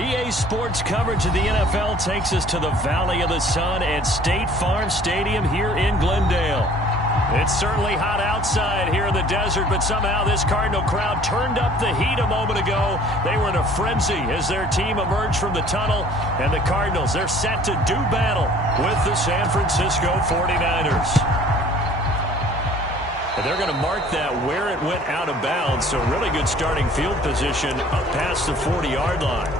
EA Sports coverage of the NFL takes us to the Valley of the Sun at State Farm Stadium here in Glendale. It's certainly hot outside here in the desert, but somehow this Cardinal crowd turned up the heat a moment ago. They were in a frenzy as their team emerged from the tunnel, and the Cardinals, they're set to do battle with the San Francisco 49ers. And they're going to mark that where it went out of bounds, so really good starting field position up past the 40-yard line.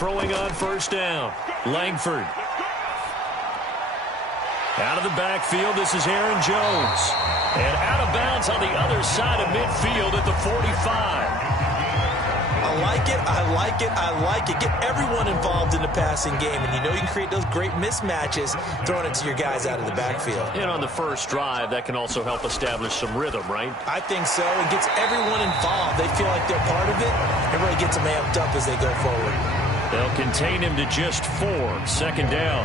Throwing on first down, Langford. Out of the backfield, this is Aaron Jones. And out of bounds on the other side of midfield at the 45. I like it, I like it, I like it. Get everyone involved in the passing game, and you know you can create those great mismatches throwing it to your guys out of the backfield. And on the first drive, that can also help establish some rhythm, right? I think so. It gets everyone involved. They feel like they're part of it. It really gets them amped up as they go forward. They'll contain him to just 4. Second down.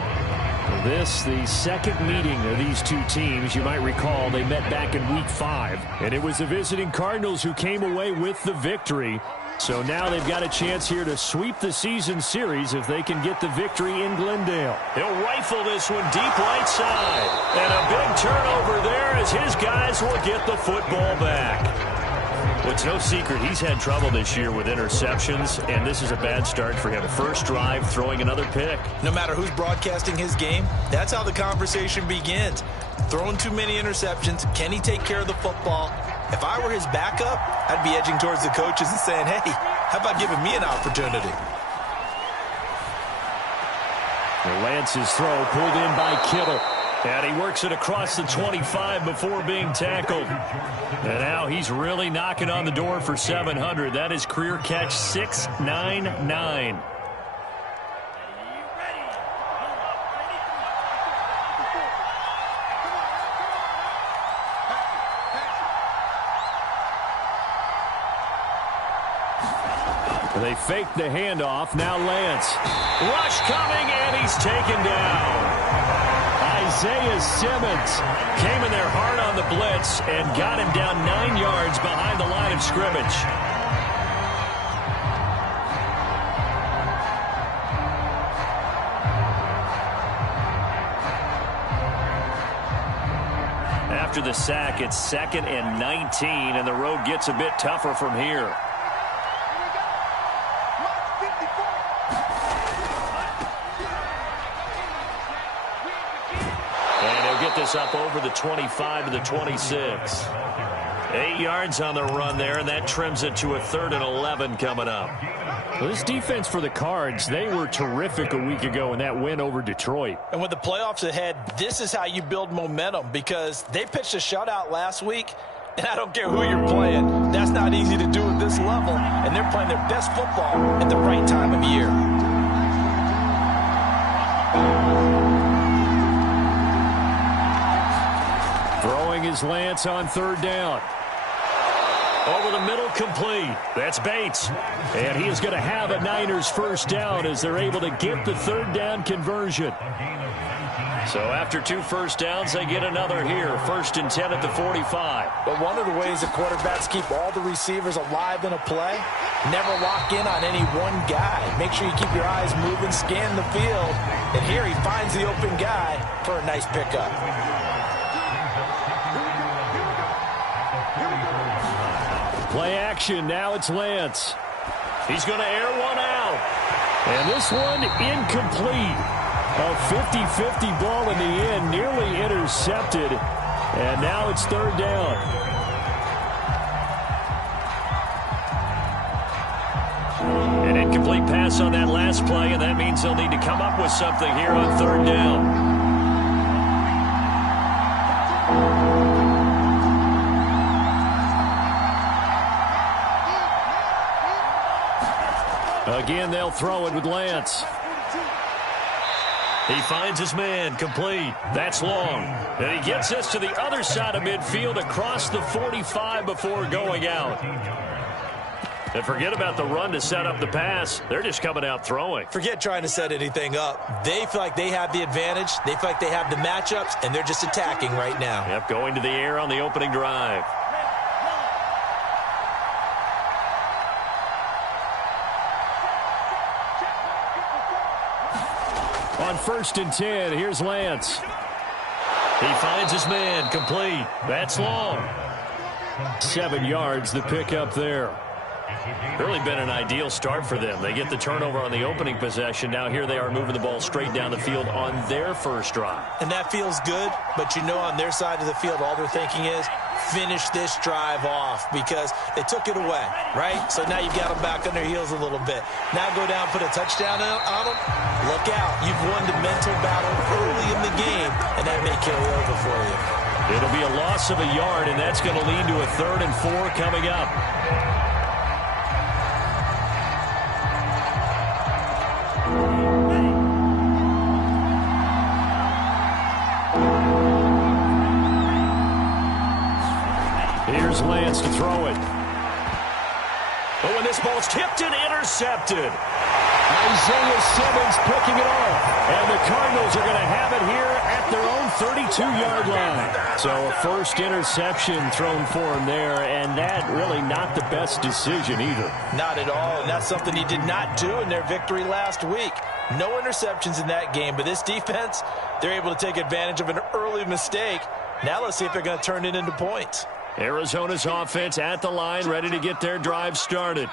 This, the second meeting of these two teams. You might recall they met back in Week 5. And it was the visiting Cardinals who came away with the victory. So now they've got a chance here to sweep the season series if they can get the victory in Glendale. He'll rifle this one deep right side. And a big turnover there as his guys will get the football back. Well, it's no secret he's had trouble this year with interceptions, and this is a bad start for him. First drive, throwing another pick. No matter who's broadcasting his game, that's how the conversation begins. Throwing too many interceptions, can he take care of the football? If I were his backup, I'd be edging towards the coaches and saying, hey, how about giving me an opportunity? Lance's throw pulled in by Kittle. And he works it across the 25 before being tackled. And now he's really knocking on the door for 700. That is career catch 699. They fake the handoff. Now Lance. Rush coming, and he's taken down. Isaiah Simmons came in there hard on the blitz and got him down 9 yards behind the line of scrimmage. After the sack, it's 2nd and 19, and the road gets a bit tougher from here. Up over the 25 to the 26. 8 yards on the run there, and that trims it to a 3rd and 11 coming up. Well, this defense for the Cards, they were terrific a week ago in that win over Detroit. And with the playoffs ahead, this is how you build momentum, because they pitched a shutout last week, and I don't care who you're playing. That's not easy to do at this level, and they're playing their best football at the right time of year. Lance on 3rd down. Over the middle, complete. That's Bates. And he is going to have a Niners first down as they're able to get the 3rd down conversion. So after 2 first downs, they get another here. 1st and 10 at the 45. But one of the ways that quarterbacks keep all the receivers alive in a play, never lock in on any one guy. Make sure you keep your eyes moving, scan the field. And here he finds the open guy for a nice pickup. Play action. Now it's Lance. He's going to air one out. And this one incomplete. A 50-50 ball in the end, nearly intercepted. And now it's 3rd down. An incomplete pass on that last play, and that means they'll need to come up with something here on 3rd down. Again, they'll throw it with Lance. He finds his man, complete. That's long. And he gets us to the other side of midfield across the 45 before going out. And forget about the run to set up the pass. They're just coming out throwing. Forget trying to set anything up. They feel like they have the advantage. They feel like they have the matchups, and they're just attacking right now. Yep, going to the air on the opening drive. On 1st and 10, here's Lance. He finds his man, complete. That's long. 7 yards, the pickup there. Really been an ideal start for them. They get the turnover on the opening possession. Now here they are moving the ball straight down the field on their first drive. And that feels good, but you know on their side of the field, all they're thinking is finish this drive off because they took it away, right? So now you've got them back on their heels a little bit. Now go down, put a touchdown on them. Look out. You've won the mental battle early in the game, and that may carry over for you. It'll be a loss of a yard, and that's going to lead to a 3rd and 4 coming up. Here's Lance to throw it. But when this ball's tipped and intercepted. Isaiah Simmons picking it off. And the Cardinals are going to have it here at their own 32-yard line. So a first interception thrown for him there, and that really not the best decision either. Not at all, and that's something he did not do in their victory last week. No interceptions in that game, but this defense, they're able to take advantage of an early mistake. Now let's see if they're going to turn it into points. Arizona's offense at the line, ready to get their drive started.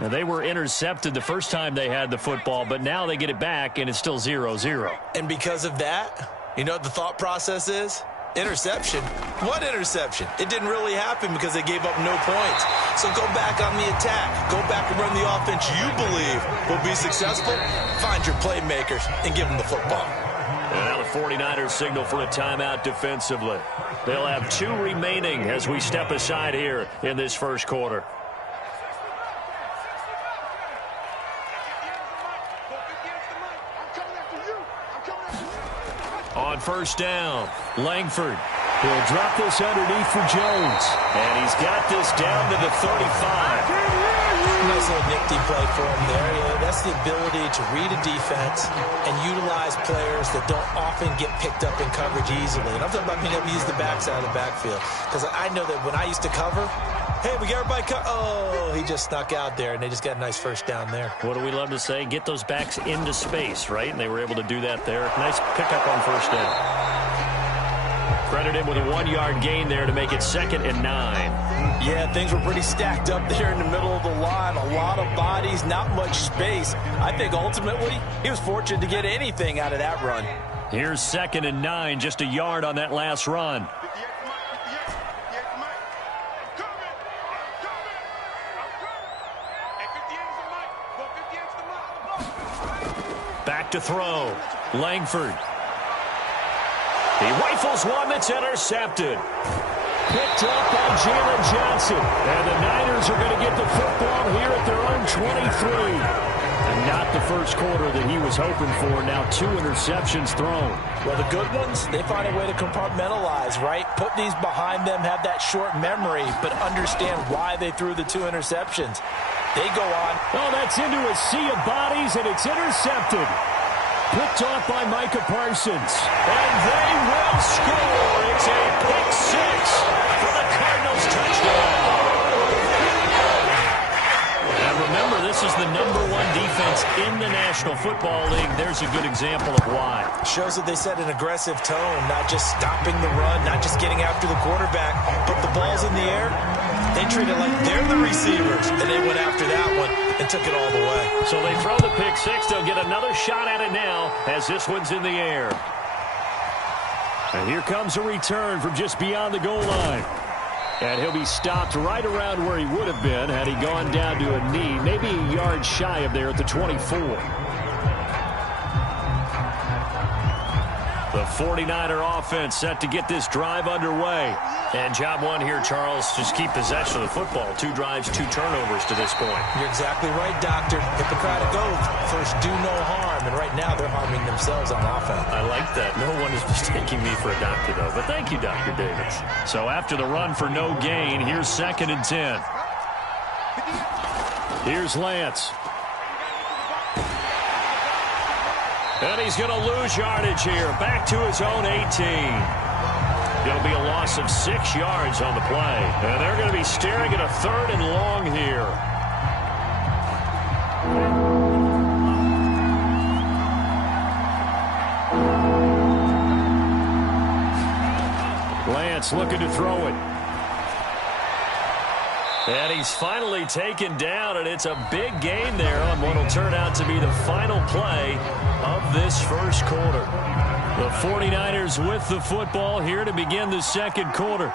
Now, they were intercepted the first time they had the football, but now they get it back, and it's still 0-0. And because of that, you know what the thought process is? Interception. What interception? It didn't really happen because they gave up no points. So go back on the attack. Go back and run the offense you believe will be successful. Find your playmakers and give them the football. And now the 49ers signal for a timeout defensively. They'll have 2 remaining as we step aside here in this first quarter. On 1st down, Langford. He'll drop this underneath for Jones. And he's got this down to the 35. Nice little nifty play for him there. Yeah, that's the ability to read a defense and utilize players that don't often get picked up in coverage easily. And I'm talking about being able to use the backside of the backfield. Because I know that when I used to cover, hey, we got everybody oh, he just snuck out there, and they just got a nice first down there. What do we love to say? Get those backs into space, right? And they were able to do that there. Nice pickup on 1st down. Credit him with a 1-yard gain there to make it 2nd and 9. Yeah, things were pretty stacked up there in the middle of the line. A lot of bodies, not much space. I think ultimately he was fortunate to get anything out of that run. Here's 2nd and 9, just a yard on that last run. Back to throw. Langford. He rifles one that's intercepted. Picked up by Jalen Johnson. And the Niners are going to get the football here at their own 23. And not the first quarter that he was hoping for. Now 2 interceptions thrown. Well, the good ones, they find a way to compartmentalize, right? Put these behind them, have that short memory, but understand why they threw the 2 interceptions. They go on. Oh, that's into a sea of bodies, and it's intercepted. Picked off by Micah Parsons. And they will score. It's a pick 6 for the Cardinals touchdown. And remember, this is the #1 defense in the National Football League. There's a good example of why. Shows that they set an aggressive tone, not just stopping the run, not just getting after the quarterback, but the ball's in the air. They treat it like they're the receivers, and they went after that one and took it all the way. So they throw the pick 6. They'll get another shot at it now as this one's in the air. And here comes a return from just beyond the goal line. And he'll be stopped right around where he would have been had he gone down to a knee, maybe a yard shy of there at the 24. The 49er offense set to get this drive underway. And job one here, Charles, just keep possession of the football. 2 drives, 2 turnovers to this point. You're exactly right, Doctor. Hippocratic oath. First, do no harm. And right now, they're harming themselves on offense. I like that. No one is mistaking me for a doctor, though. But thank you, Dr. Davis. So after the run for no gain, here's 2nd and 10. Here's Lance. And he's going to lose yardage here. Back to his own 18. It'll be a loss of 6 yards on the play. And they're going to be staring at a 3rd and long here. Lance looking to throw it. And he's finally taken down, and it's a big gain there on what will turn out to be the final play of this first quarter. The 49ers with the football here to begin the second quarter,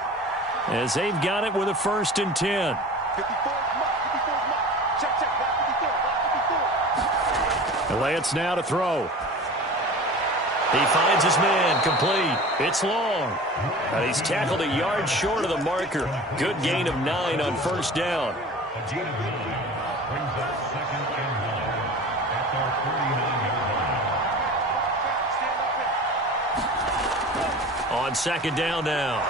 as they've got it with a 1st and 10. Lance now to throw. He finds his man, complete. It's long. And he's tackled a yard short of the marker. Good gain of 9 on 1st down. On 2nd down now,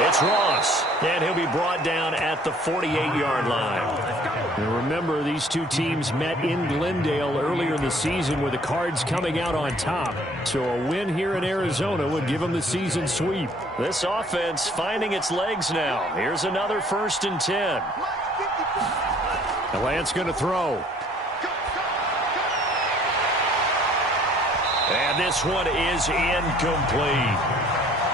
it's Ross, and he'll be brought down at the 48-yard line. And remember, these two teams met in Glendale earlier in the season with the Cards coming out on top. So a win here in Arizona would give them the season sweep. This offense finding its legs now. Here's another 1st and 10. And Lance going to throw. And this one is incomplete.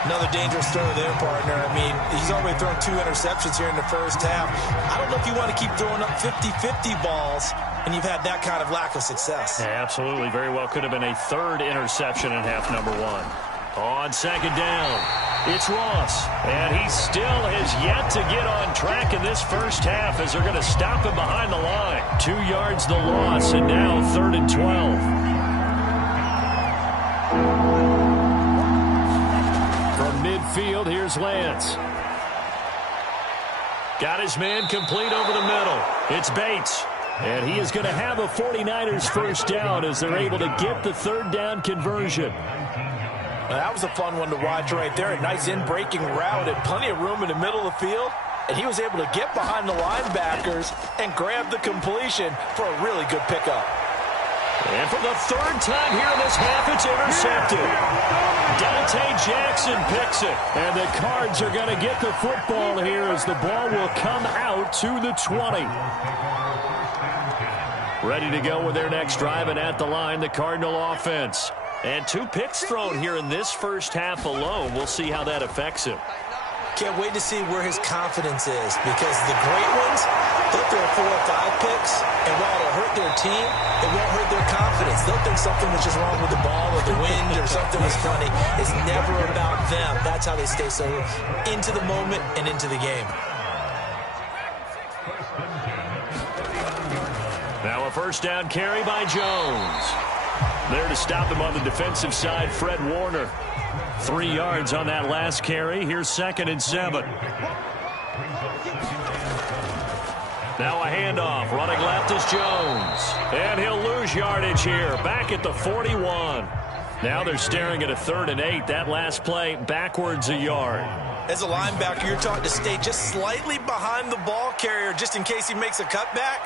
Another dangerous throw there, partner. I mean, he's already thrown 2 interceptions here in the first half. I don't know if you want to keep throwing up 50-50 balls, and you've had that kind of lack of success. Yeah, absolutely. Very well could have been a 3rd interception in half number 1. On 2nd down, it's Ross. And he still has yet to get on track in this first half as they're going to stop him behind the line. 2 yards the loss, and now 3rd and 12. Midfield, here's Lance. Got his man complete over the middle. It's Bates. And he is going to have a 49ers 1st down as they're able to get the 3rd down conversion. That was a fun one to watch right there. A nice in-breaking route and plenty of room in the middle of the field. And he was able to get behind the linebackers and grab the completion for a really good pickup. And for the 3rd time here in this half, it's intercepted. Dante Jackson picks it. And the Cards are going to get the football here as the ball will come out to the 20. Ready to go with their next drive, and at the line, the Cardinal offense. And 2 picks thrown here in this first half alone. We'll see how that affects him. Can't wait to see where his confidence is, because the great ones, they'll throw 4 or 5 picks, and while it'll hurt their team, it won't hurt their confidence. They'll think something was just wrong with the ball or the wind or something was funny. It's never about them. That's how they stay so into the moment and into the game. Now a 1st down carry by Jones. There to stop him on the defensive side, Fred Warner. 3 yards on that last carry. Here's 2nd and 7. Now a handoff. Running left is Jones. And he'll lose yardage here. Back at the 41. Now they're staring at a 3rd and 8. That last play backwards a yard. As a linebacker, you're taught to stay just slightly behind the ball carrier just in case he makes a cutback.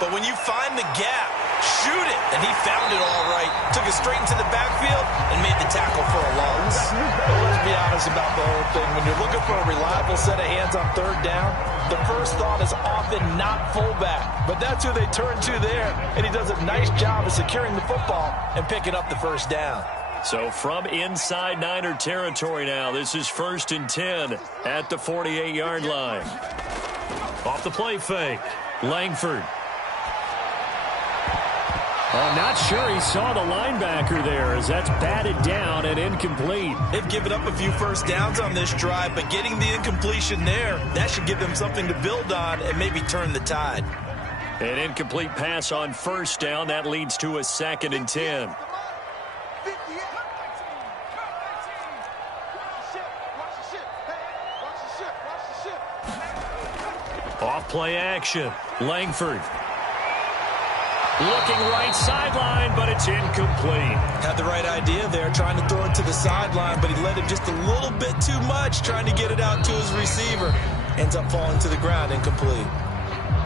But when you find the gap, shoot it. And he found it all right. Took it straight into the backfield and made the tackle for a loss. But let's be honest about the whole thing. When you're looking for a reliable set of hands on 3rd down, the first thought is often not fullback. But that's who they turn to there. And he does a nice job of securing the football and picking up the 1st down. So from inside Niner territory now, this is 1st and 10 at the 48-yard line. Off the play fake, Langford. I'm not sure he saw the linebacker there as that's batted down and incomplete. They've given up a few 1st downs on this drive, but getting the incompletion there, that should give them something to build on and maybe turn the tide. An incomplete pass on 1st down. That leads to a 2nd and 10. Play action. Langford. Looking right sideline, but it's incomplete. Had the right idea there, trying to throw it to the sideline, but he led him just a little bit too much, trying to get it out to his receiver. Ends up falling to the ground, incomplete.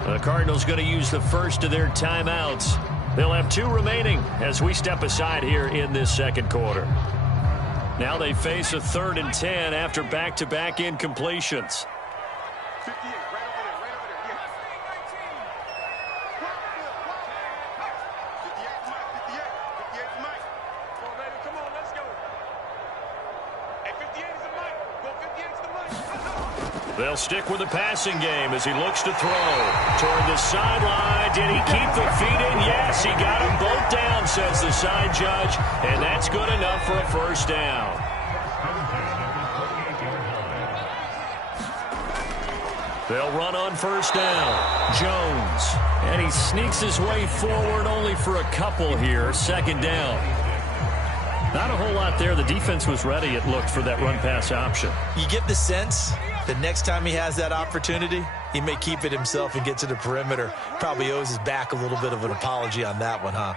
The Cardinals going to use the first of their timeouts. They'll have 2 remaining as we step aside here in this second quarter. Now they face a 3rd and 10 after back-to-back incompletions. 58, right over there, yeah. 58's Mike. Come on, baby, come on, let's go. Hey, 58 is the Mike. Go, 58's the Mike. They'll stick with the passing game as he looks to throw. Toward the sideline. Did he keep the feet in? Yes, he got them both down, says the side judge. And that's good enough for a first down. They'll run on first down. Jones. And he sneaks his way forward only for a couple here. Second down. Not a whole lot there. The defense was ready, it looked, for that run-pass option. You get the sense that next time he has that opportunity, he may keep it himself and get to the perimeter. Probably owes his back a little bit of an apology on that one, huh?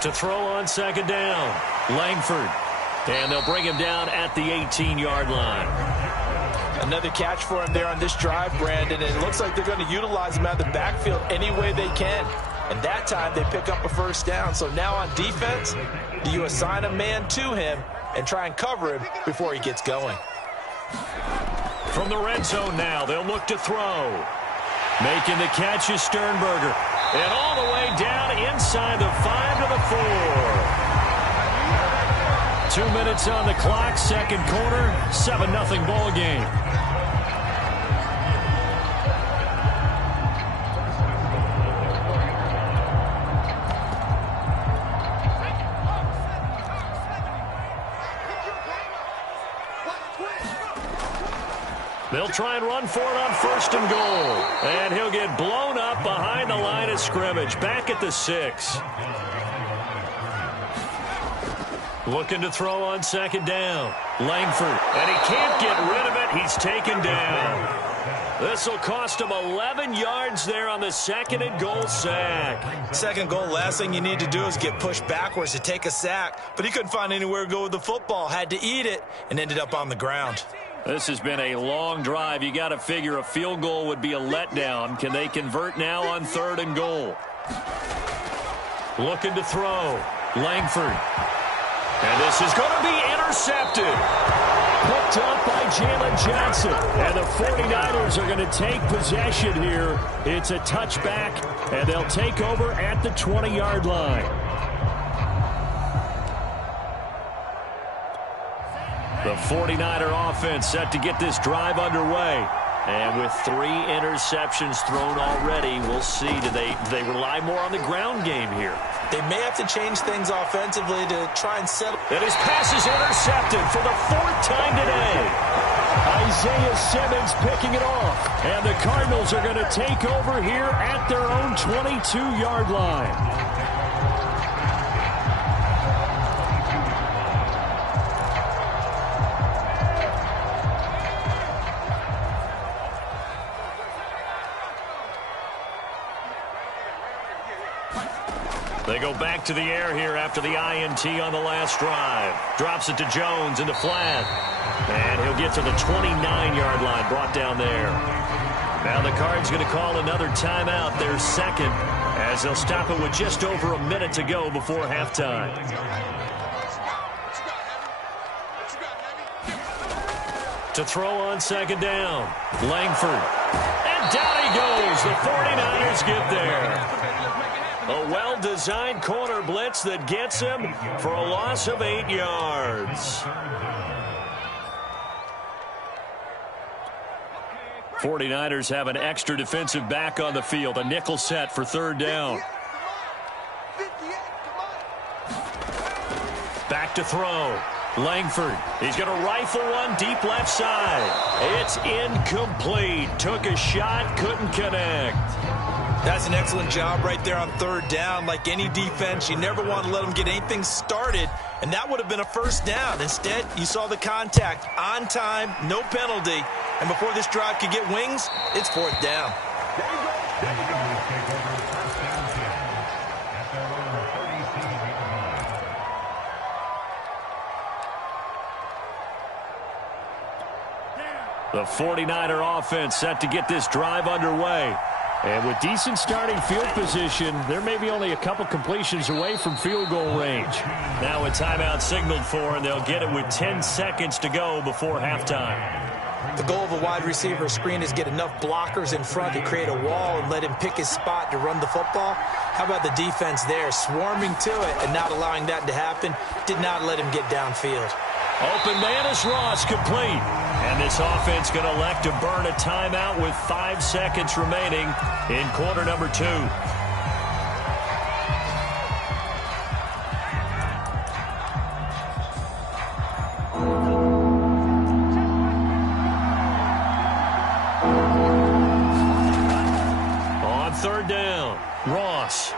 To throw on second down. Langford. And they'll bring him down at the 18-yard line. Another catch for him there on this drive, Brandon, and it looks like they're going to utilize him out of the backfield any way they can. And that time they pick up a first down. So now on defense, do you assign a man to him and try and cover him before he gets going? From the red zone now, they'll look to throw. Making the catch is Sternberger. And all the way down inside the 5 to the 4. 2 minutes on the clock, second quarter, 7-0 ball game. They'll try and run for it on first and goal. And he'll get blown up behind the line of scrimmage, back at the 6. Looking to throw on second down. Langford. And he can't get rid of it. He's taken down. This will cost him 11 yards there on the second and goal sack. Second goal, last thing you need to do is get pushed backwards to take a sack. But he couldn't find anywhere to go with the football. Had to eat it and ended up on the ground. This has been a long drive. You got to figure a field goal would be a letdown. Can they convert now on third and goal? Looking to throw. Langford. And this is going to be intercepted. Picked up by Jalen Johnson. And the 49ers are going to take possession here. It's a touchback, and they'll take over at the 20-yard line. The 49er offense set to get this drive underway. And with 3 interceptions thrown already, we'll see. Do they rely more on the ground game here? They may have to change things offensively to try and settle. And his pass is intercepted for the 4th time today. Isaiah Simmons picking it off. And the Cardinals are going to take over here at their own 22-yard line. They go back to the air here after the INT on the last drive. Drops it to Jones in the flat. And he'll get to the 29-yard line, brought down there. Now the Cards going to call another timeout, their second, as they'll stop it with just over a minute to go before halftime. To throw on second down, Langford. And down he goes. The 49ers get there. A well-designed corner blitz that gets him for a loss of 8 yards. 49ers have an extra defensive back on the field. A nickel set for third down. Back to throw. Langford, he's going to rifle one deep left side. It's incomplete. Took a shot, couldn't connect. That's an excellent job right there on third down. Like any defense, you never want to let them get anything started, and that would have been a first down. Instead, you saw the contact on time, no penalty, and before this drive could get wings, it's fourth down. There you go. There you go. The 49er offense set to get this drive underway. And with decent starting field position, they're maybe only a couple completions away from field goal range. Now a timeout signaled for, and they'll get it with 10 seconds to go before halftime. The goal of a wide receiver screen is get enough blockers in front to create a wall and let him pick his spot to run the football. How about the defense there, swarming to it and not allowing that to happen? Did not let him get downfield. Open man is Ross, complete. And this offense going to elect to burn a timeout with 5 seconds remaining in quarter number 2. On third down, Ross.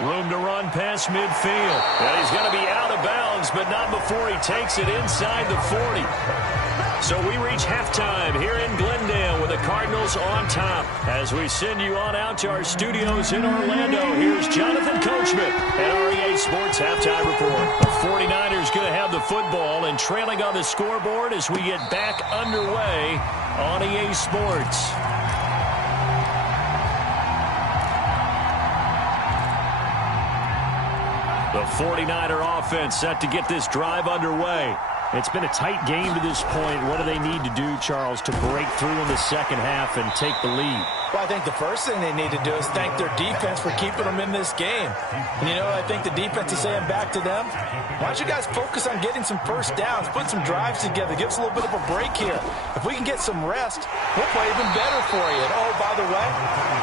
Room to run past midfield. And he's going to be out of bounds, but not before he takes it inside the 40. So we reach halftime here in Glendale with the Cardinals on top. As we send you on out to our studios in Orlando, here's Jonathan Coachman at REA Sports Halftime Report. The 49ers going to have the football and trailing on the scoreboard as we get back underway on EA Sports. The 49er offense set to get this drive underway. It's been a tight game to this point. What do they need to do, Charles, to break through in the second half and take the lead? Well, I think the first thing they need to do is thank their defense for keeping them in this game. And, you know, I think the defense is saying back to them, why don't you guys focus on getting some first downs, put some drives together, give us a little bit of a break here. If we can get some rest, we'll play even better for you. And, oh, by the way,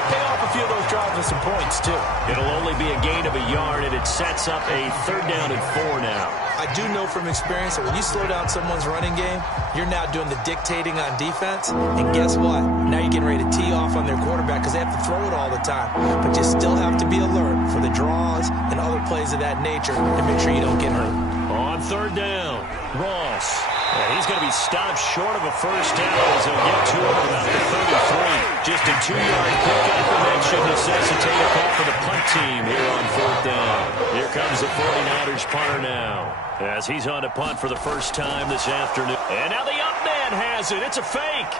pay off a few of those drives with some points, too. It'll only be a gain of a yard, and it sets up a third down and 4 now. I do know from experience that when you slow down someone's running game, you're now doing the dictating on defense. And guess what? Now you're getting ready to tee off on their quarterback because they have to throw it all the time. But you still have to be alert for the draws and other plays of that nature and make sure you don't get hurt. On third down, Ross. And he's going to be stopped short of a first down as he'll get to him about the 33. Just a 2-yard pickup, and that should necessitate a call for the punt team here on fourth down. Here comes the 49ers punter now as he's on to punt for the first time this afternoon. And now the up man has it. It's a fake.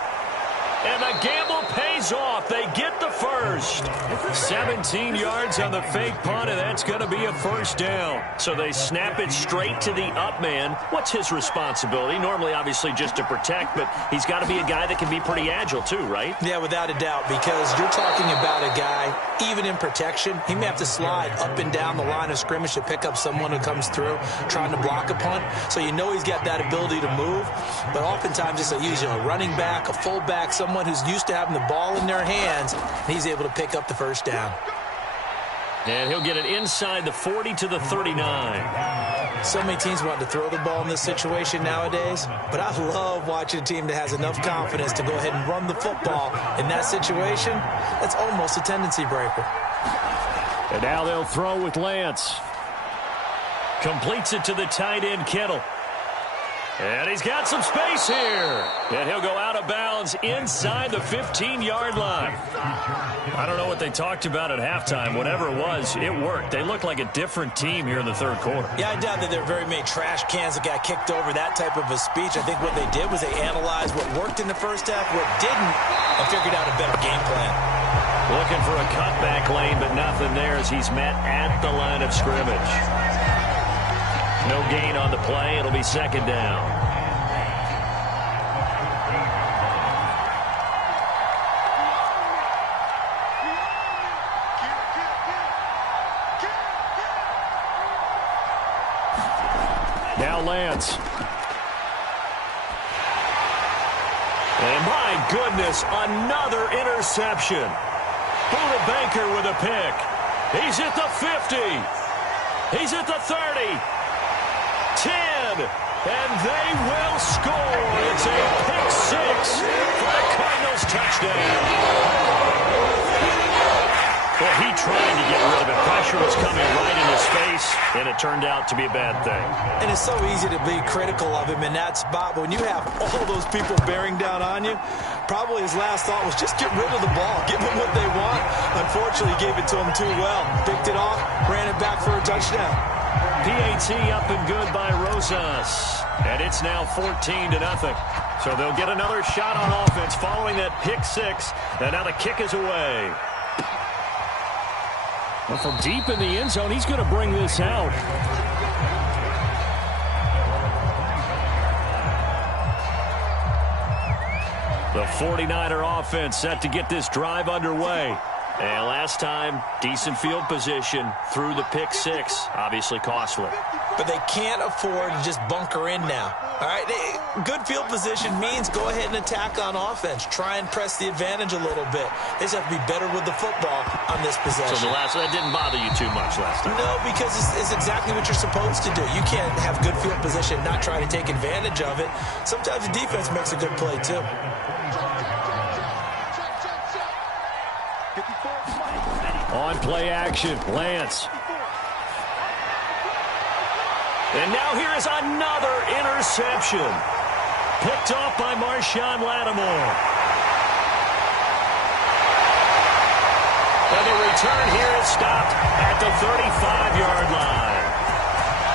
And the gamble pays off. They get the first. 17 yards on the fake punt, and that's going to be a first down. So they snap it straight to the up man. What's his responsibility? Normally, obviously, just to protect, but he's got to be a guy that can be pretty agile too, right? Yeah, without a doubt, because you're talking about a guy, even in protection, he may have to slide up and down the line of scrimmage to pick up someone who comes through trying to block a punt. So you know he's got that ability to move, but oftentimes it's usually a running back, a fullback, someone who's used to having the ball in their hands, and he's able to pick up the first down. And he'll get it inside the 40 to the 39. So many teams want to throw the ball in this situation nowadays, but I love watching a team that has enough confidence to go ahead and run the football in that situation. That's almost a tendency breaker. And now they'll throw with Lance. Completes it to the tight end, Kittle. And he's got some space here. And he'll go out of bounds inside the 15-yard line. I don't know what they talked about at halftime. Whatever it was, it worked. They looked like a different team here in the third quarter. Yeah, I doubt that there are very many trash cans that got kicked over, that type of a speech. I think what they did was they analyzed what worked in the first half, what didn't, and figured out a better game plan. Looking for a cutback lane, but nothing there as he's met at the line of scrimmage. No gain on the play. It'll be second down. Now Lance. And my goodness, another interception. Buda Baker with a pick. He's at the 50. He's at the 30. 10, And they will score. It's a pick six for the Cardinals touchdown. Well, he tried to get rid of it. Pressure was coming right in his face, and it turned out to be a bad thing. And it's so easy to be critical of him in that spot. But when you have all those people bearing down on you, probably his last thought was just get rid of the ball. Give them what they want. Unfortunately, he gave it to them too well. Picked it off, ran it back for a touchdown. PAT up and good by Rosas. And it's now 14-0. So they'll get another shot on offense following that pick six. And now the kick is away. Well, from deep in the end zone, he's going to bring this out. The 49er offense set to get this drive underway. And last time, decent field position through the pick six. Obviously costly. But they can't afford to just bunker in now. All right, good field position means go ahead and attack on offense. Try and press the advantage a little bit. They just have to be better with the football on this possession. So that didn't bother you too much last time? No, because it's exactly what you're supposed to do. You can't have good field position and not try to take advantage of it. Sometimes the defense makes a good play, too. On play action, Lance. And now here is another interception. Picked off by Marshawn Lattimore. And the return here is stopped at the 35-yard line.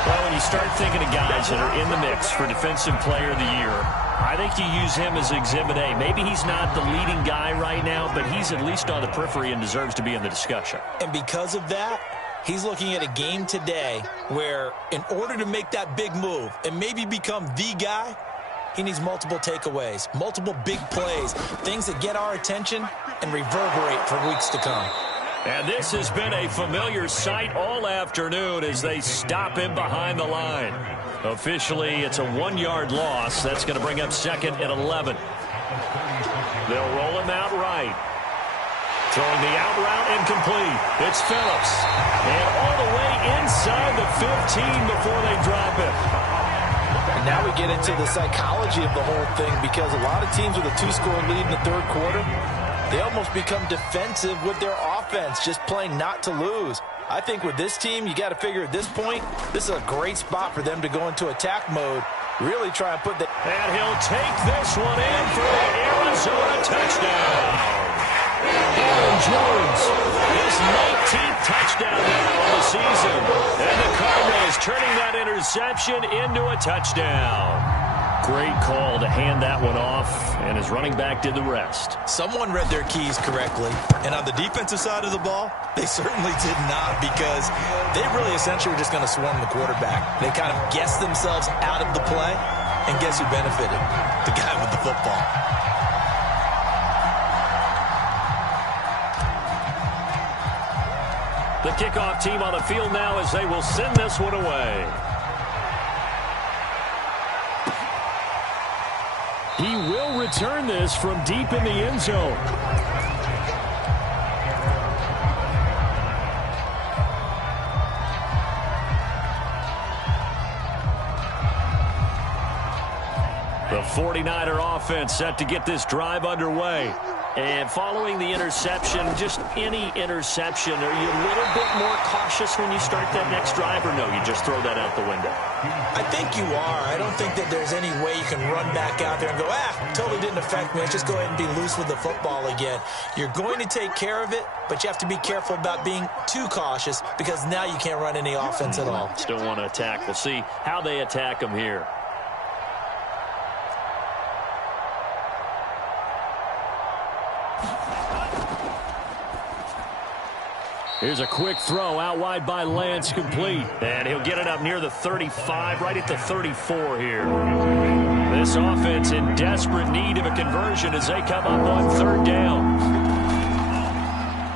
Well, when you start thinking of guys that are in the mix for Defensive Player of the Year, I think you use him as Exhibit A. Maybe he's not the leading guy right now, but he's at least on the periphery and deserves to be in the discussion. And because of that, he's looking at a game today where in order to make that big move and maybe become the guy, he needs multiple takeaways, multiple big plays, things that get our attention and reverberate for weeks to come. And this has been a familiar sight all afternoon as they stop him behind the line. Officially, it's a 1-yard loss. That's going to bring up second and 11. They'll roll him out right. Throwing the out route incomplete. It's Phillips. And all the way inside the 15 before they drop it. And now we get into the psychology of the whole thing because a lot of teams with a 2-score lead in the third quarter, they almost become defensive with their offense, just playing not to lose. I think with this team, you got to figure at this point, this is a great spot for them to go into attack mode, really try and put the... And he'll take this one in for the Arizona touchdown. Aaron Jones, his 19th touchdown now of the season. And the Cardinals turning that interception into a touchdown. Great call to hand that one off, and his running back did the rest. Someone read their keys correctly, and on the defensive side of the ball, they certainly did not because they really essentially were just going to swarm the quarterback. They kind of guessed themselves out of the play, and guess who benefited? The guy with the football. The kickoff team on the field now as they will send this one away. He will return this from deep in the end zone. The 49er offense set to get this drive underway. And following the interception, just any interception, are you a little bit more cautious when you start that next drive, or no, you just throw that out the window? I think you are. I don't think that there's any way you can run back out there and go, totally didn't affect me. Let's just go ahead and be loose with the football again. You're going to take care of it, but you have to be careful about being too cautious because now you can't run any offense at all. Still want to attack. We'll see how they attack them here. Here's a quick throw out wide by Lance, complete. And he'll get it up near the 35, right at the 34 here. This offense in desperate need of a conversion as they come up on third down.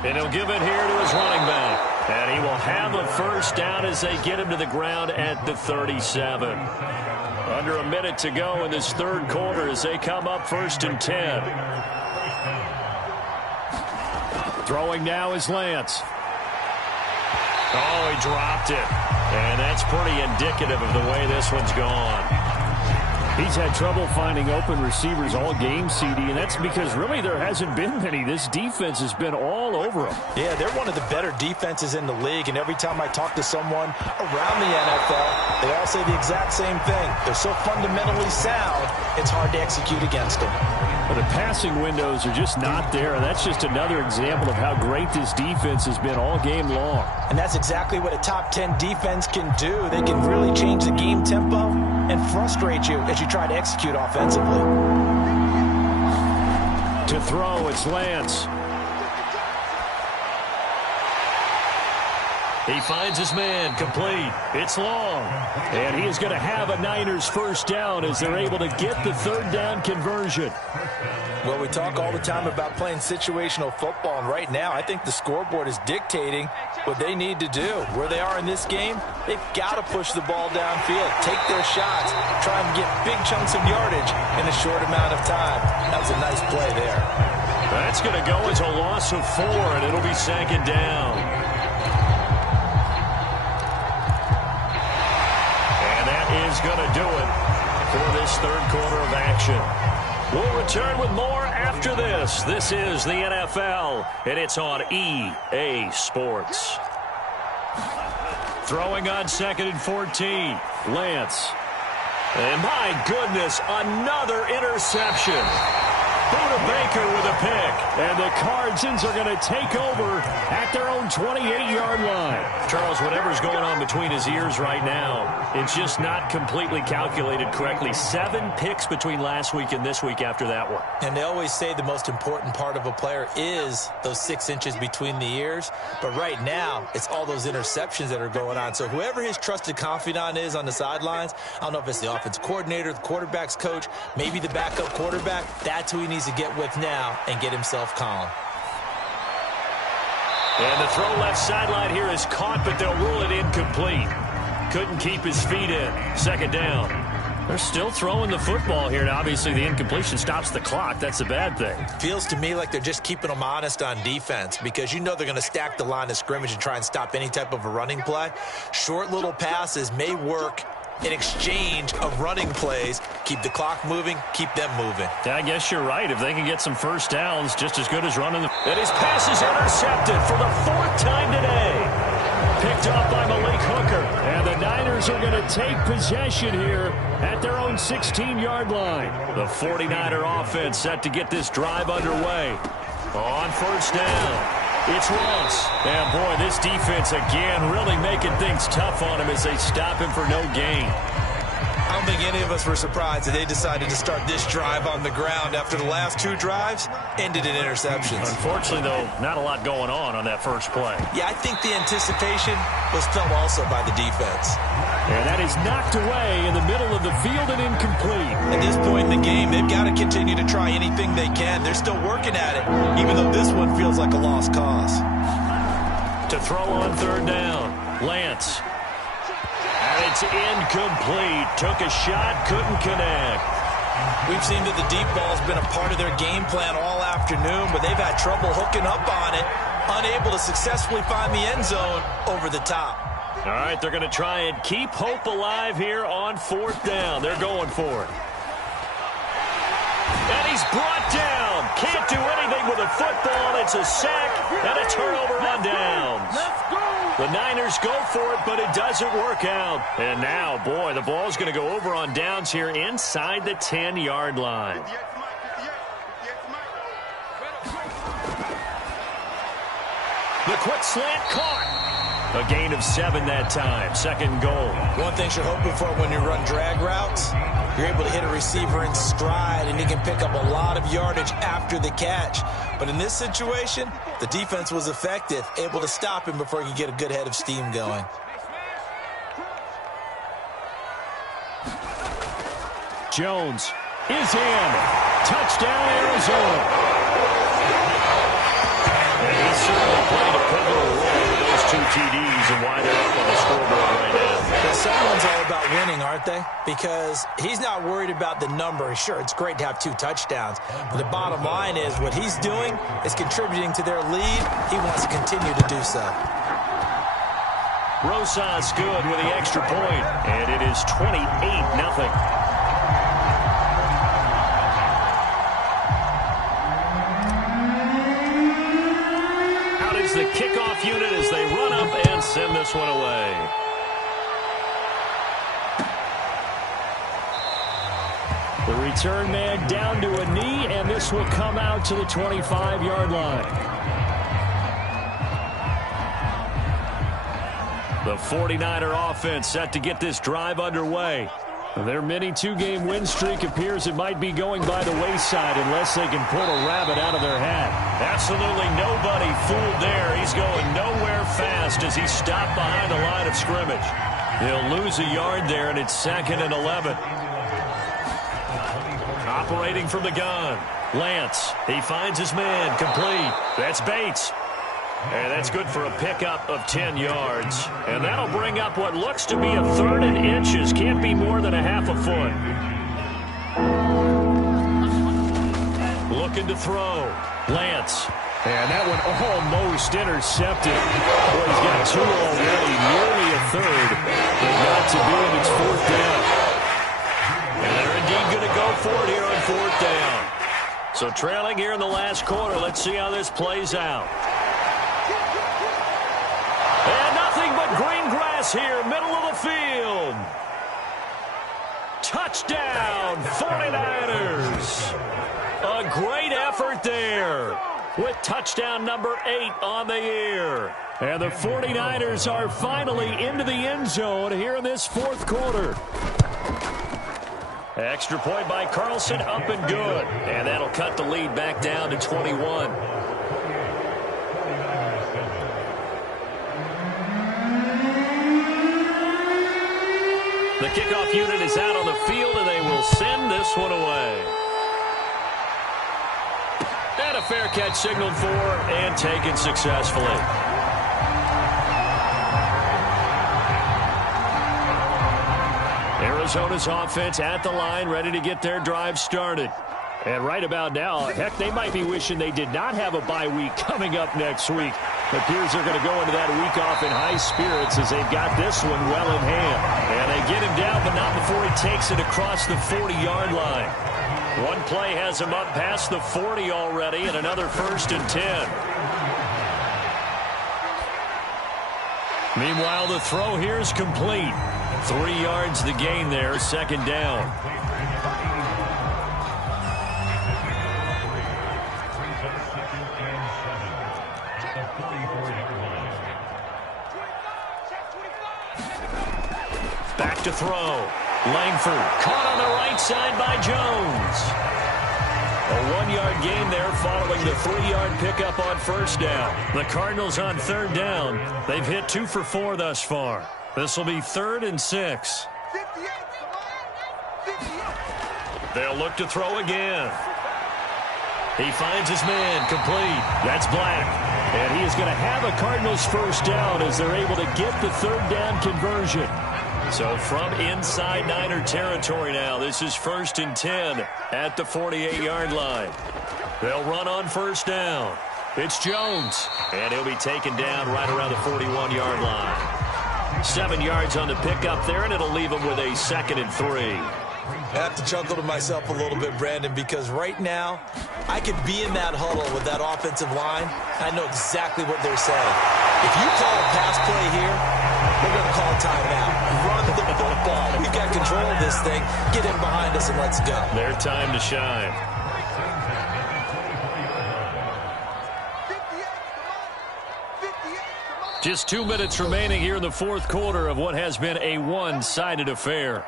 And he'll give it here to his running back. And he will have a first down as they get him to the ground at the 37. Under a minute to go in this third quarter as they come up 1st and 10. Throwing now is Lance. Oh, he dropped it. And that's pretty indicative of the way this one's gone. He's had trouble finding open receivers all game, CD, and that's because really there hasn't been many. This defense has been all over him. Yeah, they're one of the better defenses in the league, and every time I talk to someone around the NFL, they all say the exact same thing. They're so fundamentally sound, it's hard to execute against them. But the passing windows are just not there. That's just another example of how great this defense has been all game long. And that's exactly what a top 10 defense can do. They can really change the game tempo and frustrate you as you try to execute offensively. To throw, it's Lance. He finds his man, complete. It's long. And he is going to have a Niners first down as they're able to get the third down conversion. Well, we talk all the time about playing situational football, and right now I think the scoreboard is dictating what they need to do. Where they are in this game, they've got to push the ball downfield, take their shots, try and get big chunks of yardage in a short amount of time. That was a nice play there. That's going to go as a loss of 4, and it'll be second down. Is going to do it for this third quarter of action. We'll return with more after this. This is the NFL, and it's on EA Sports. Throwing on 2nd and 14. Lance. And my goodness, another interception. Buda Baker with a pick. And the Cardinals are going to take over at their own 28-yard line. Charles, whatever's going on between his ears right now, it's just not completely calculated correctly. 7 picks between last week and this week after that one. And they always say the most important part of a player is those 6 inches between the ears. But right now, it's all those interceptions that are going on. So whoever his trusted confidant is on the sidelines, I don't know if it's the offensive coordinator, the quarterback's coach, maybe the backup quarterback, that's who he needs to get with now and get himself calm. And the throw left sideline here is caught, but they'll rule it incomplete. Couldn't keep his feet in. Second down. They're still throwing the football here. Now, obviously, the incompletion stops the clock. That's a bad thing. Feels to me like they're just keeping them honest on defense because you know they're going to stack the line of scrimmage and try and stop any type of a running play. Short little passes may work in exchange of running plays. Keep the clock moving, keep them moving. I guess you're right. If they can get some first downs, just as good as running them. And his pass is intercepted for the 4th time today. Picked off by Malik Hooker. And the Niners are going to take possession here at their own 16-yard line. The 49er offense set to get this drive underway. On first down. It's Ross. And, boy, this defense, again, really making things tough on him as they stop him for no gain. I don't think any of us were surprised that they decided to start this drive on the ground after the last 2 drives ended in interceptions. Unfortunately, though, not a lot going on that first play. Yeah, I think the anticipation was felt also by the defense. And that is knocked away in the middle of the field and incomplete. At this point in the game, they've got to continue to try anything they can. They're still working at it, even though this one feels like a lost cause. To throw on third down, Lance. And it's incomplete. Took a shot, couldn't connect. We've seen that the deep ball's been a part of their game plan all afternoon, but they've had trouble hooking up on it, unable to successfully find the end zone over the top. All right, they're going to try and keep hope alive here on 4th down. They're going for it. And he's brought down. Can't do anything with a football. It's a sack and a turnover on downs. The Niners go for it, but it doesn't work out. And now, boy, the ball's going to go over on downs here inside the 10-yard line. The quick slant caught. A gain of 7 that time. 2nd goal. One thing you're hoping for when you run drag routes, you're able to hit a receiver in stride, and he can pick up a lot of yardage after the catch. But in this situation, the defense was effective, able to stop him before he could get a good head of steam going. Jones is in. Touchdown, Arizona. And he certainly played a pivotal role with those 2 TDs and why they're up on the scoreboard right now. Well, someone's all about winning, aren't they? Because he's not worried about the number. Sure, it's great to have 2 touchdowns. But the bottom line is what he's doing is contributing to their lead. He wants to continue to do so. Rosas good with the extra point. And it is 28-0. the kickoff unit as they run up and send this one away. The return man down to a knee, and this will come out to the 25-yard line. The 49er offense set to get this drive underway. Their mini two-game win streak appears it might be going by the wayside unless they can pull a rabbit out of their hat. Absolutely nobody fooled there. He's going nowhere fast as he stopped behind the line of scrimmage. He'll lose a yard there, and it's 2nd and 11. Operating from the gun, Lance. He finds his man, complete. That's Bates. And that's good for a pickup of 10 yards. And that'll bring up what looks to be a 3rd and inches. Can't be more than a half a foot. Looking to throw. Lance. And that one almost intercepted. Boy, he's got 2 already. Nearly a 3rd. But not to be, and it's 4th down. And they're indeed going to go for it here on 4th down. So trailing here in the last quarter. Let's see how this plays out. And nothing but green grass here, middle of the field. Touchdown, 49ers. A great effort there with touchdown number 8 on the year. And the 49ers are finally into the end zone here in this 4th quarter. Extra point by Carlson, up and good. And that'll cut the lead back down to 21. The kickoff unit is out on the field, and they will send this one away. And a fair catch signaled for and taken successfully. Arizona's offense at the line, ready to get their drive started. And right about now, heck, they might be wishing they did not have a bye week coming up next week. It appears they're going to go into that week off in high spirits as they've got this one well in hand. And they get him down, but not before he takes it across the 40-yard line. One play has him up past the 40 already, and another 1st and 10. Meanwhile, the throw here is complete. 3 yards the gain there, 2nd down. Back to throw. Langford caught on the right side by Jones. A 1-yard gain there following the 3-yard pickup on 1st down. The Cardinals on 3rd down. They've hit 2 for 4 thus far. This will be 3rd and 6. They'll look to throw again. He finds his man, complete. That's Black. And he is going to have a Cardinals 1st down as they're able to get the 3rd down conversion. So from inside Niner territory now, this is 1st and 10 at the 48-yard line. They'll run on 1st down. It's Jones, and he'll be taken down right around the 41-yard line. 7 yards on the pickup there, and it'll leave him with a 2nd and 3. I have to chuckle to myself a little bit, Brandon, because right now I could be in that huddle with that offensive line. I know exactly what they're saying. If you call a pass play here, we're going to call timeout. Run the football. We've got control of this thing. Get in behind us and let's go. Their time to shine. Just 2 minutes remaining here in the 4th quarter of what has been a one-sided affair.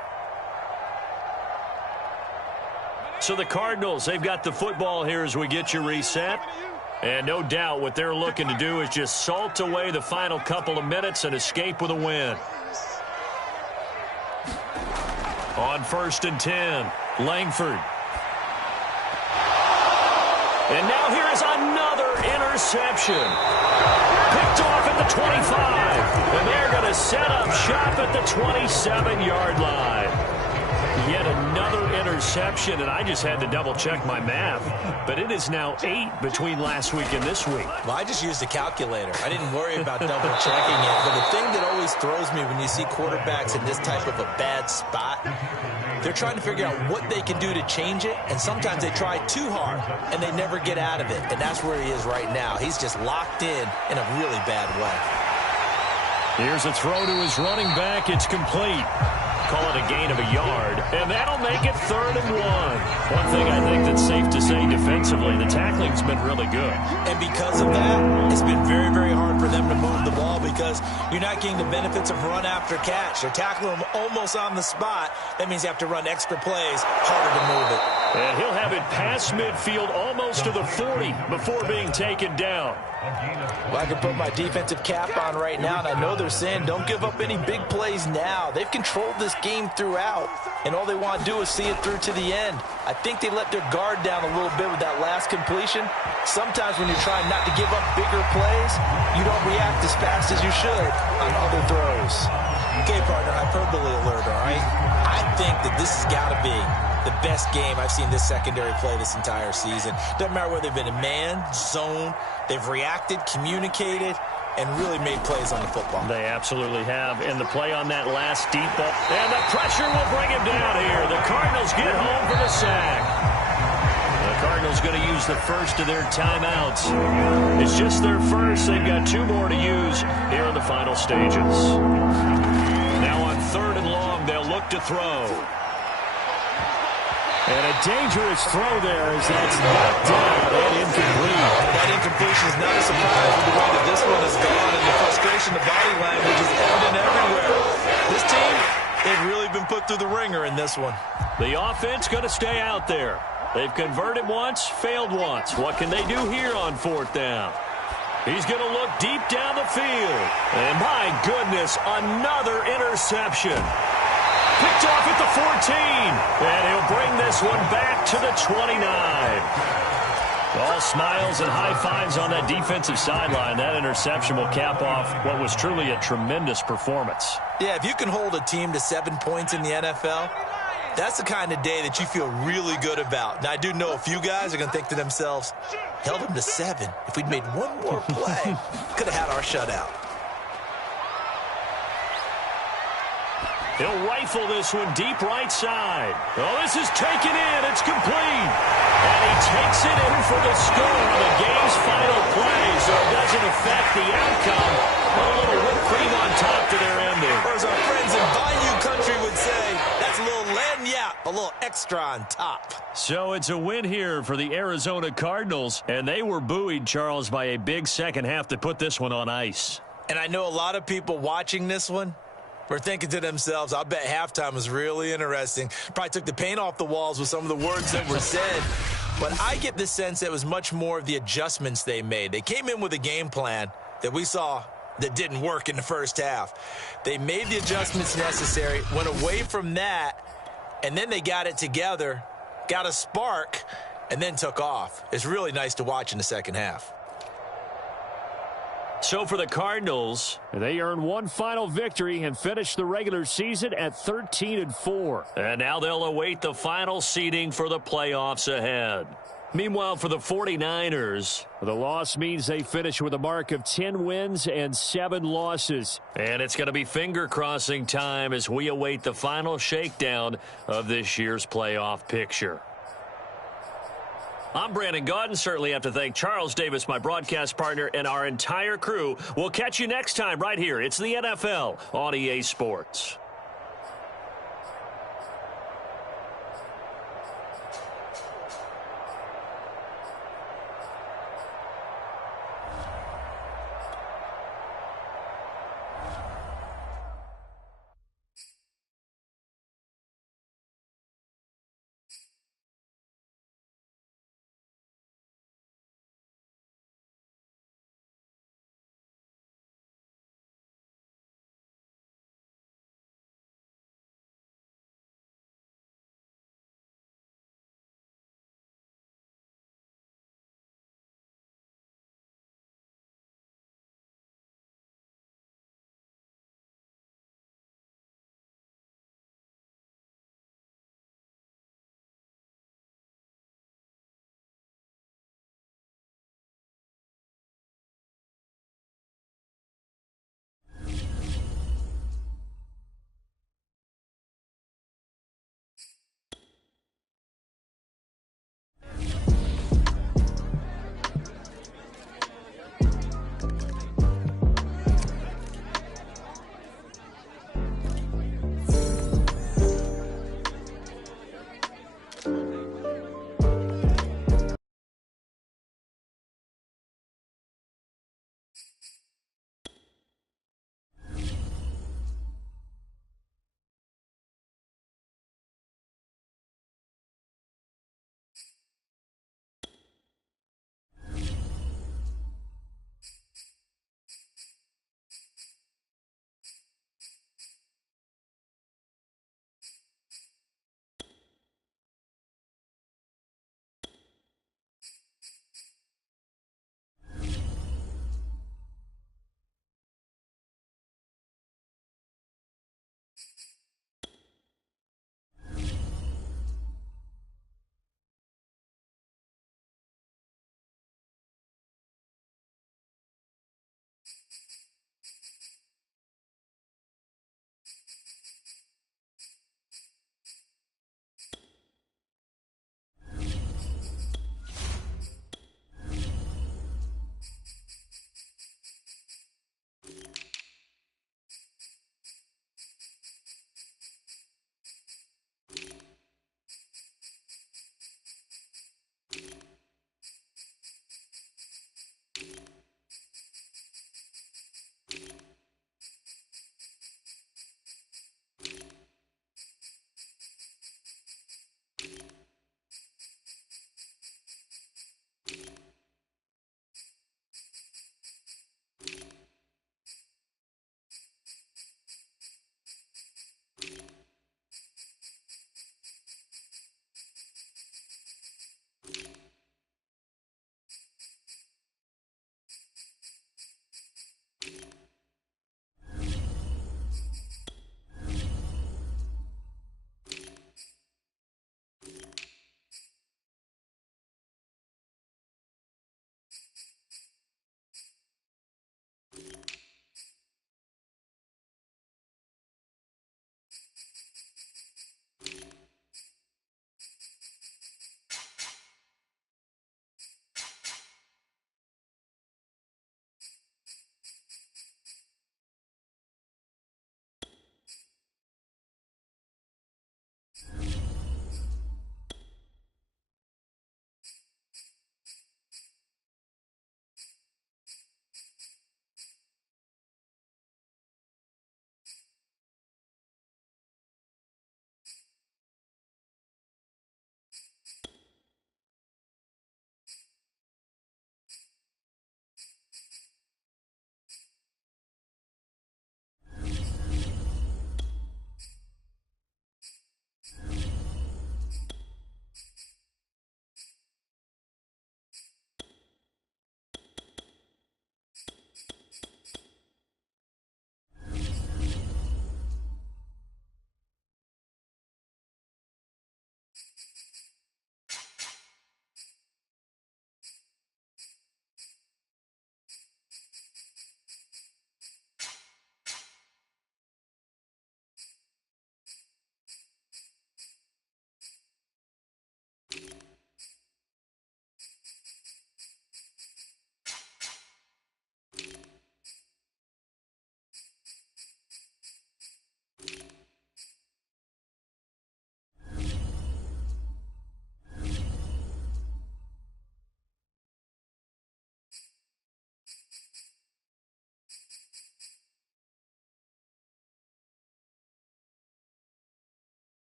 So the Cardinals, they've got the football here as we get you reset. And no doubt what they're looking to do is just salt away the final couple of minutes and escape with a win. On 1st and 10, Langford. And now here is another interception. Picked off at the 25. And they're going to set up shop at the 27-yard line. Yet another interception, and I just had to double-check my math. But it is now 8 between last week and this week. Well, I just used a calculator. I didn't worry about double-checking it. But the thing that always throws me when you see quarterbacks in this type of a bad spot, they're trying to figure out what they can do to change it, and sometimes they try too hard, and they never get out of it. And that's where he is right now. He's just locked in a really bad way. Here's a throw to his running back. It's complete. Call it a gain of a yard, and that'll make it 3rd and 1. One thing I think that's safe to say defensively, the tackling's been really good. And because of that, it's been very, very hard for them to move the ball because you're not getting the benefits of run after catch. They're tackling them almost on the spot. That means you have to run extra plays, harder to move it. And he'll have it past midfield almost to the 40 before being taken down. Well, I can put my defensive cap on right now, and I know they're saying don't give up any big plays now. They've controlled this game throughout, and all they want to do is see it through to the end. I think they let their guard down a little bit with that last completion. Sometimes when you're trying not to give up bigger plays, you don't react as fast as you should on other throws. Okay, partner, hyperbole alert, all right? I think that this has got to be the best game I've seen this secondary play this entire season. Doesn't matter whether they've been a man, zone, they've reacted, communicated, and really made plays on the football. They absolutely have. And the play on that last deep ball. And the pressure will bring him down here. The Cardinals get home for the sack. The Cardinals going to use the first of their timeouts. It's just their first. They've got 2 more to use here in the final stages. Now on 3rd and long, they'll look to throw. And a dangerous throw there as that's knocked down and incomplete. That incompletion is not a surprise with the way that this one has gone, and the frustration, the body language is evident everywhere. This team, they've really been put through the ringer in this one. The offense going to stay out there. They've converted once, failed once. What can they do here on 4th down? He's going to look deep down the field. And my goodness, another interception. Picked off at the 14. And he'll bring this one back to the 29. All smiles and high fives on that defensive sideline. That interception will cap off what was truly a tremendous performance. Yeah, if you can hold a team to 7 points in the NFL, that's the kind of day that you feel really good about. Now, I do know a few guys are going to think to themselves, held them to 7. If we'd made one more play, could have had our shutout. He'll rifle this one deep right side. Oh, this is taken in. It's complete. And he takes it in for the score on the game's final play, so it doesn't affect the outcome. Put a little whipped cream on top to their ending. Or as our friends in Bayou Country would say, that's a little lagniappe, a little extra on top. So it's a win here for the Arizona Cardinals, and they were buoyed, Charles, by a big second half to put this one on ice. And I know a lot of people watching this one were thinking to themselves, I bet halftime was really interesting. Probably took the paint off the walls with some of the words that were said. But I get the sense that it was much more of the adjustments they made. They came in with a game plan that we saw that didn't work in the first half. They made the adjustments necessary, went away from that, and then they got it together, got a spark, and then took off. It's really nice to watch in the second half. So for the Cardinals, they earn one final victory and finish the regular season at 13-4. And now they'll await the final seeding for the playoffs ahead. Meanwhile, for the 49ers, the loss means they finish with a mark of 10 wins and 7 losses. And it's going to be finger-crossing time as we await the final shakedown of this year's playoff picture. I'm Brandon Gaudin. Certainly have to thank Charles Davis, my broadcast partner, and our entire crew. We'll catch you next time right here. It's the NFL on EA Sports.